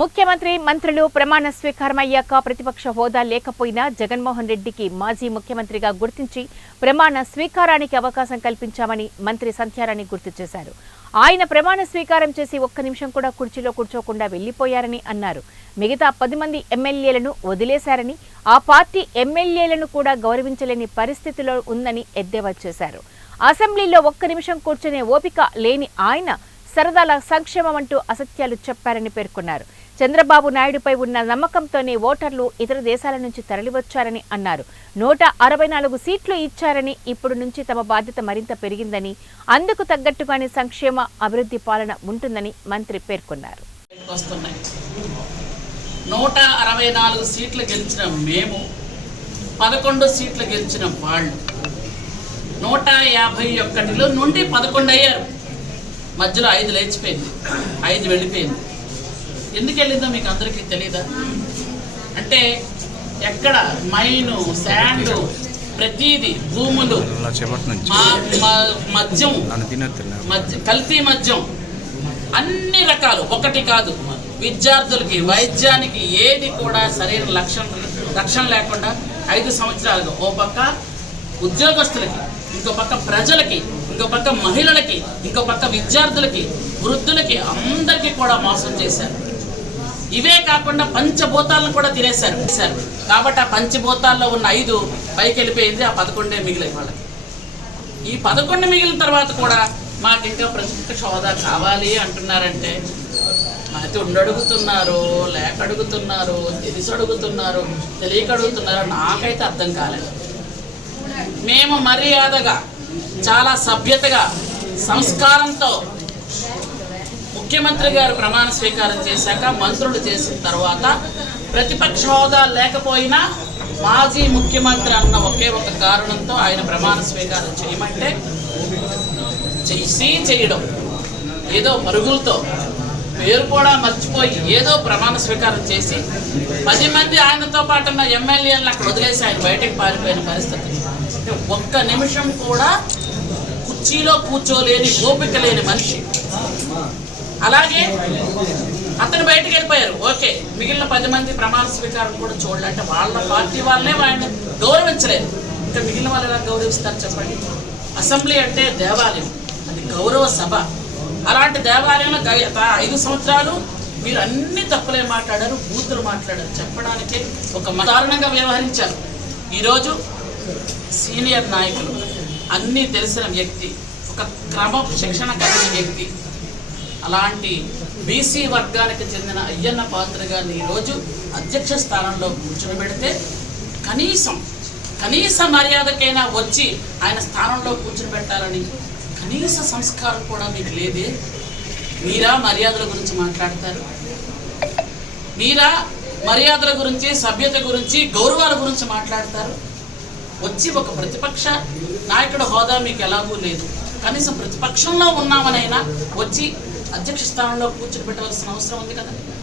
ముఖ్యమంత్రి మంత్రులు ప్రమాణ స్వీకారం అయ్యాక ప్రతిపక్ష హోదా లేకపోయినా జగన్మోహన్ రెడ్డికి మాజీ ముఖ్యమంత్రిగా గుర్తించి ప్రమాణ స్వీకారానికి అవకాశం కల్పించామని మంత్రి సంధ్యారాణి గుర్తు చేశారు. ఆయన ప్రమాణ స్వీకారం చేసి ఒక్క నిమిషం కూడా కుర్చీలో కూర్చోకుండా వెళ్లిపోయారని అన్నారు. మిగతా 10 మంది ఎమ్మెల్యేలను వదిలేశారని, ఆ పార్టీ ఎమ్మెల్యేలను కూడా గౌరవించలేని పరిస్థితిలో ఉందని ఎద్దేవా చేశారు. అసెంబ్లీలో ఒక్క నిమిషం కూర్చునే ఓపిక లేని ఆయన సరదాల సంక్షేమం అంటూ అసత్యాలు చెప్పారని పేర్కొన్నారు. చంద్రబాబు నాయుడుపై ఉన్న నమ్మకంతోనే ఓటర్లు ఇతర దేశాల నుంచి తరలివచ్చారని అన్నారు. 164 సీట్లు ఇచ్చారని, ఇప్పుడు నుంచి తమ బాధ్యత మరింత పెరిగిందని, అందుకు తగ్గట్టుగానే సంక్షేమ అభివృద్ధి పాలన ఉంటుందని మంత్రి పేర్కొన్నారు. 164 సీట్లు గెలిచిన మేము, 11 సీట్లు గెలిచిన వాళ్ళు 151లో నుండి 11 అయ్యారు. మధ్యలో 5 లేచిపోయింది, 5 వెళ్ళిపోయింది. ఎందుకు వెళ్ళిందో మీకు అందరికీ తెలీదా? అంటే ఎక్కడ మైను, శాండ్, ప్రతీది, భూములు, మద్యం, కల్తీ మద్యం, అన్ని రకాలు, ఒకటి కాదు. విద్యార్థులకి, వైద్యానికి ఏది కూడా సరైన రక్షణ లేకుండా 5 సంవత్సరాలుగా ఓ పక్క ఉద్యోగస్తులకి, ఇంకో పక్క ప్రజలకి, ఇంకో పక్క మహిళలకి, ఇంకో పక్క విద్యార్థులకి, వృద్ధులకి, అందరికీ కూడా మోసం చేశారు. ఇవే కాకుండా పంచభూతాలను కూడా తినేశారు. కాబట్టి ఆ పంచభూతాల్లో ఉన్న 5 పైకి వెళ్ళిపోయింది, ఆ 11 మిగిలిన వాళ్ళకి. ఈ 11 మిగిలిన తర్వాత కూడా మాకు ఇంకా ప్రతిపక్ష హోదా కావాలి అంటున్నారంటే అయితే ఉండడుగుతున్నారు, లేక అడుగుతున్నారు, తెలిసి అడుగుతున్నారు, తెలియక అడుగుతున్నారు, నాకైతే అర్థం కాలేదు. మేము మర్యాదగా, చాలా సభ్యతగా, సంస్కారంతో ముఖ్యమంత్రి గారు ప్రమాణ స్వీకారం చేశాక, మంత్రులు చేసిన తర్వాత ప్రతిపక్ష హోదా లేకపోయినా మాజీ ముఖ్యమంత్రి అన్న ఒకే ఒక కారణంతో ఆయన ప్రమాణ స్వీకారం చేయమంటే చేయడం, ఏదో పరుగులతో పేరు కూడా మర్చిపోయి ఏదో ప్రమాణ స్వీకారం చేసి 10 మంది ఆయనతో పాటు ఉన్న ఎమ్మెల్యేలను అక్కడ వదిలేసి ఆయన బయటకు పారిపోయిన పరిస్థితి. ఒక్క నిమిషం కూడా కుర్చీలో కూర్చోలేని, ఓపిక లేని మనిషి. అలాగే అతను బయటకు వెళ్ళిపోయారు, ఓకే. మిగిలిన 10 మంది ప్రమాణ స్వీకారం కూడా చూడాలంటే వాళ్ళ పార్టీ వాళ్ళనే వాళ్ళని గౌరవించలేదు. ఇంకా మిగిలిన వాళ్ళు ఎలా గౌరవిస్తారు చెప్పండి? అసెంబ్లీ అంటే దేవాలయం, అది గౌరవ సభ. అలాంటి దేవాలయంలో 5 సంవత్సరాలు మీరు అన్ని తప్పులే మాట్లాడారు, బూతులు మాట్లాడారు. చెప్పడానికే ఒక దారుణంగా వ్యవహరించారు. ఈరోజు సీనియర్ నాయకులు, అన్నీ తెలిసిన వ్యక్తి, ఒక క్రమ శిక్షణ కలిగిన వ్యక్తి, అలాంటి బీసీ వర్గానికి చెందిన అయ్యన్న పాత్ర గారిని ఈరోజు అధ్యక్ష స్థానంలో కూర్చోబెడితే కనీస మర్యాదకైనా వచ్చి ఆయన స్థానంలో కూర్చోబెట్టాలని కనీస సంస్కారం కూడా మీకు లేదే? మీరా మర్యాదల గురించి మాట్లాడతారు? మీరా మర్యాదల గురించి, సభ్యత గురించి, గౌరవాల గురించి మాట్లాడతారు? వచ్చి ఒక ప్రతిపక్ష నాయకుడు హోదా మీకు ఎలాగూ లేదు, కనీసం ప్రతిపక్షంలో ఉన్నామనైనా వచ్చి అధ్యక్ష స్థానంలో కూర్చోబెట్టవలసిన అవసరం ఉంది కదా.